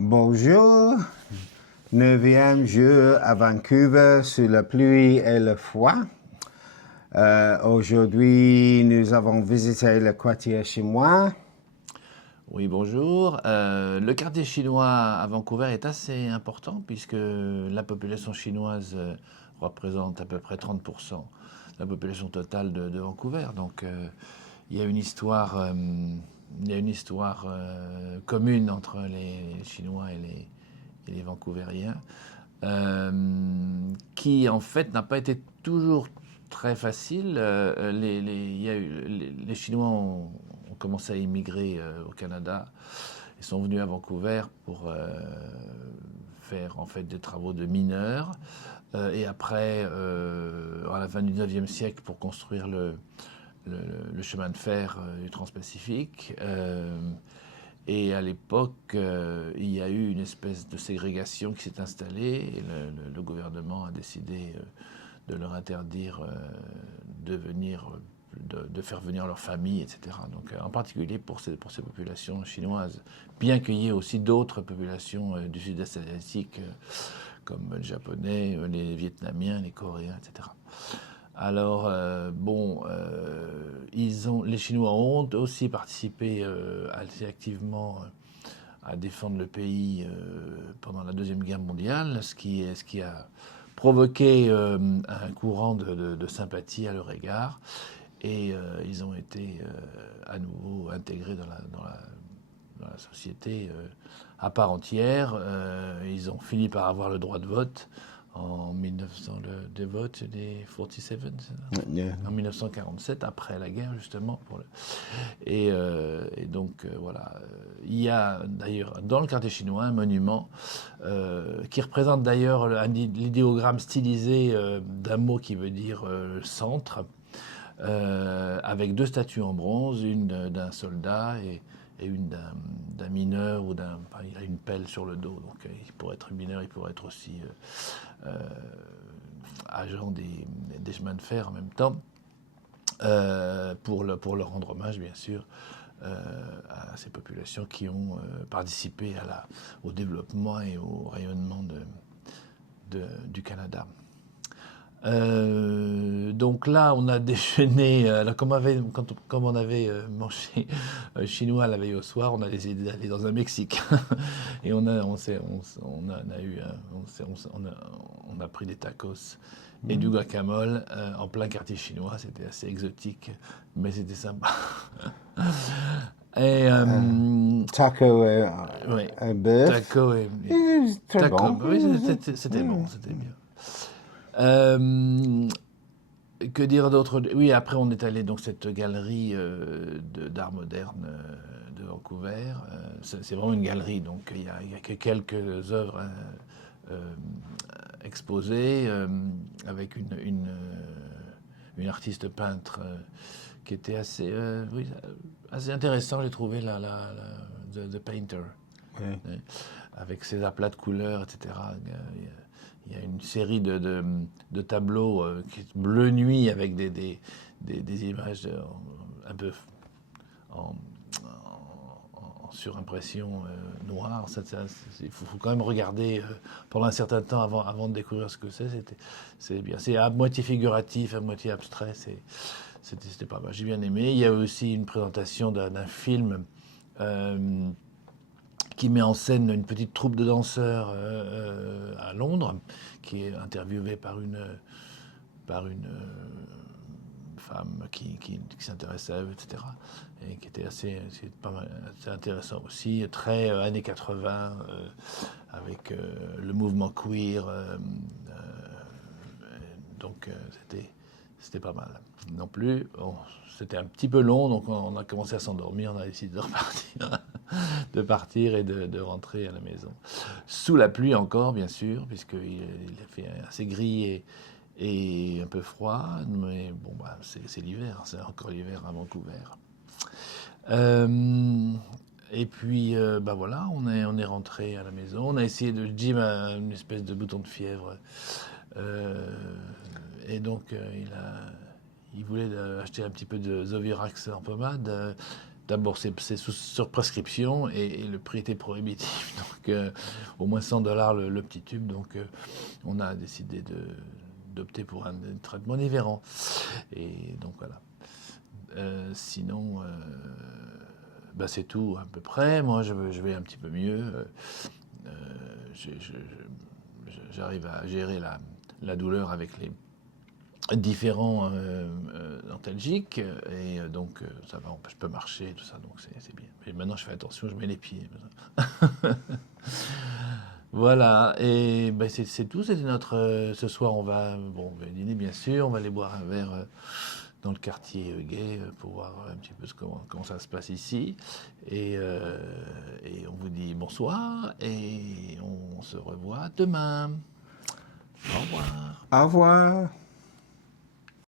Bonjour, 9e jour à Vancouver sous la pluie et le froid. Aujourd'hui, nous avons visité le quartier chinois. Oui, bonjour. Le quartier chinois à Vancouver est assez important puisque la population chinoise représente à peu près 30% de la population totale de Vancouver. Donc il y a une histoire, commune entre les Chinois et les Vancouveriens qui en fait n'a pas été toujours très facile. Les Chinois ont commencé à immigrer au Canada. Ils sont venus à Vancouver pour faire en fait des travaux de mineurs. Et après, à la fin du 19e siècle, pour construire le chemin de fer du Transpacifique. Et à l'époque, il y a eu une espèce de ségrégation qui s'est installée et le gouvernement a décidé de leur interdire de faire venir leur famille, etc. Donc, en particulier pour ces populations chinoises, bien qu'il y ait aussi d'autres populations du sud-est asiatique, comme le japonais, les vietnamiens, les coréens, etc. Alors, les Chinois ont aussi participé assez activement à défendre le pays pendant la Deuxième Guerre mondiale, ce qui a provoqué un courant de sympathie à leur égard. Et ils ont été à nouveau intégrés dans la société à part entière. Ils ont fini par avoir le droit de vote en 1900, le vote des 47, Yeah. en 1947, après la guerre justement. Et donc voilà, il y a d'ailleurs dans le quartier chinois un monument qui représente d'ailleurs l'idéogramme stylisé d'un mot qui veut dire centre, avec deux statues en bronze, une d'un soldat et une d'un mineur ou d'un. Enfin, il a une pelle sur le dos, donc il pourrait être mineur, il pourrait être aussi agent des chemins de fer en même temps, pour leur rendre hommage, bien sûr, à ces populations qui ont participé au développement et au rayonnement du Canada. Donc là, on a déjeuné. Comme on avait mangé chinois la veille au soir, on a décidé d'aller dans un Mexique. Et on a pris des tacos et du guacamole en plein quartier chinois. C'était assez exotique, mais c'était sympa. Et Taco ouais, et bœuf. taco et Très taco. bon. Oui, c'était bon, c'était bien. Euh, Que dire d'autre? Oui, après on est allé dans cette galerie d'art moderne de Vancouver. C'est vraiment une galerie, donc il y a que quelques œuvres euh, exposées avec une artiste peintre qui était assez intéressant, j'ai trouvé, The Painter, Ouais. avec ses aplats de couleurs, etc. Il y a une série de tableaux bleu nuit avec des images un peu en, en surimpression noire. Il faut quand même regarder pendant un certain temps avant de découvrir ce que c'est bien. C'est à moitié figuratif, à moitié abstrait. C'était pas mal. J'ai bien aimé. Il y a aussi une présentation d'un film qui met en scène une petite troupe de danseurs à Londres, qui est interviewée par une femme qui s'intéresse à eux, etc. Et qui était c'est pas mal, assez intéressant aussi, très années 80, avec le mouvement queer. Donc c'était pas mal. Non plus, c'était un petit peu long, donc on a commencé à s'endormir, on a décidé de repartir, de partir et de rentrer à la maison. Sous la pluie encore, bien sûr, puisqu'il a fait assez gris et un peu froid, mais bon, bah, c'est l'hiver, c'est encore l'hiver à Vancouver. Euh, et puis, bah voilà, on est rentré à la maison. On a essayé de Jim a une espèce de bouton de fièvre. Euh, et donc, il voulait acheter un petit peu de Zovirax en pommade. d'abord, c'est sur prescription et le prix était prohibitif. Donc, au moins $100 le petit tube. Donc, on a décidé d'opter pour un traitement différent. Et donc, voilà. Sinon, c'est tout à peu près. Moi, je vais un petit peu mieux. J'arrive à gérer la douleur avec les différents antalgiques et donc ça va, je peux marcher, tout ça, donc c'est bien. Mais maintenant, je fais attention, je mets les pieds. Voilà, et c'est tout. C'était notre. Ce soir, on va dîner, bien sûr. On va aller boire un verre dans le quartier gay pour voir un petit peu comment ça se passe ici. Et on vous dit bonsoir et on se revoit demain. Au revoir. Au revoir.